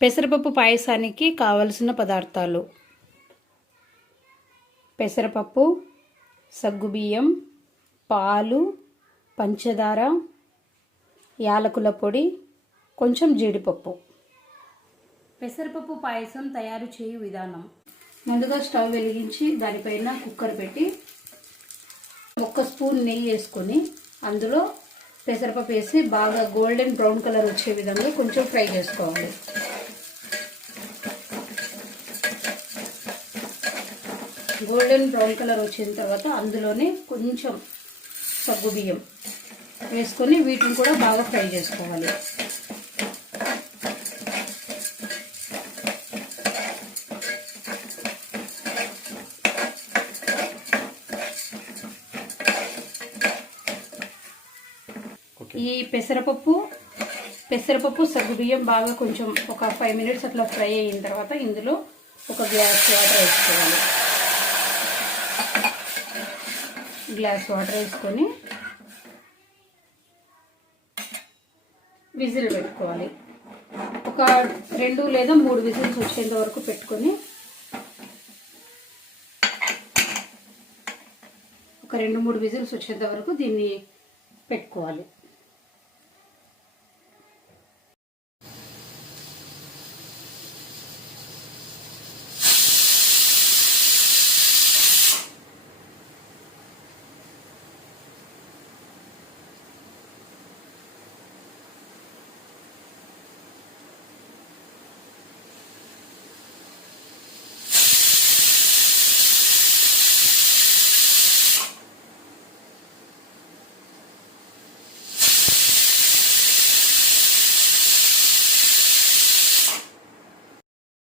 పెసరపప్పు పాయసానికి కావలసిన పదార్థాలు. పెసరపప్పు సగ్గుబియ్యం పాలు పంచదార యాలకుల పొడి కొంచెం జీడిపప్పు. పెసరపప్పు పాయసం తయారు చేయు విధానం. ముందుగా స్టవ్ వెలిగించి దానిపైన కుక్కర్ పెట్టి ఒక్క స్పూన్ నెయ్యి వేసుకొని అందులో పెసరపప్పు వేసి బాగా గోల్డెన్ బ్రౌన్ కలర్ వచ్చే విధంగా కొంచెం ఫ్రై చేసుకోవాలి. గోల్డెన్ బ్రౌన్ కలర్ వచ్చిన తర్వాత అందులోనే కొంచెం సగ్గు బియ్యం వేసుకొని వీటిని కూడా బాగా ఫ్రై చేసుకోవాలి. ఈ పెసరపప్పు పెసరపప్పు సగ్గుబియ్యం బాగా కొంచెం ఒక ఫైవ్ మినిట్స్ అట్లా ఫ్రై అయిన తర్వాత ఇందులో ఒక గ్లాస్ వాటర్ వేసుకోవాలి. గ్లాస్ వాటర్ వేసుకొని విజిల్ పెట్టుకోవాలి. ఒక రెండు లేదా మూడు విజిల్స్ వచ్చేంత వరకు పెట్టుకొని ఒక రెండు మూడు విజిల్స్ వచ్చేంత వరకు దీన్ని పెట్టుకోవాలి.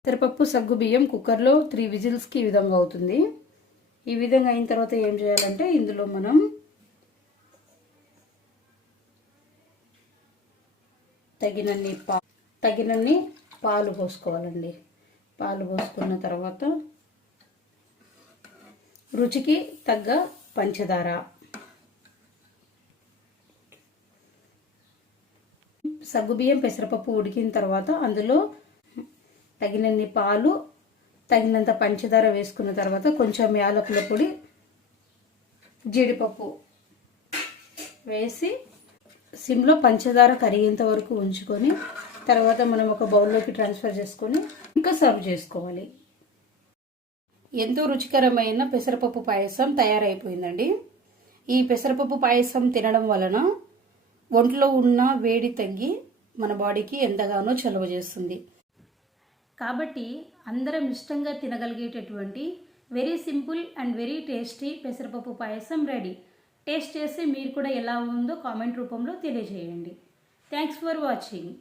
పెసరపప్పు సగ్గు బియ్యం కుక్కర్లో త్రీ విజిల్స్కి ఈ విధంగా అవుతుంది. ఈ విధంగా అయిన తర్వాత ఏం చేయాలంటే ఇందులో మనం తగినన్ని పా తగినన్ని పాలు పోసుకోవాలండి. పాలు పోసుకున్న తర్వాత రుచికి తగ్గ పంచదార. సగ్గుబియ్యం పెసరపప్పు ఉడికిన తర్వాత అందులో తగినన్ని పాలు తగినంత పంచదార వేసుకున్న తర్వాత కొంచెం యాలకుల పొడి జీడిపప్పు వేసి సిమ్లో పంచదార కరిగేంత వరకు ఉంచుకొని తర్వాత మనం ఒక బౌల్లోకి ట్రాన్స్ఫర్ చేసుకొని ఇంకా సర్వ్ చేసుకోవాలి. ఎంతో రుచికరమైన పెసరపప్పు పాయసం తయారైపోయిందండి. ఈ పెసరపప్పు పాయసం తినడం వలన ఒంట్లో ఉన్న వేడి తగ్గి మన బాడీకి ఎంతగానో చలువ చేస్తుంది. కాబట్టి అందరం ఇష్టంగా తినగలిగేటటువంటి very simple and very tasty పెసరపప్పు పాయసం రెడీ టేస్ట్ చేసి మీరు కూడా ఎలా ఉందో కామెంట్ రూపంలో తెలియజేయండి. Thanks for watching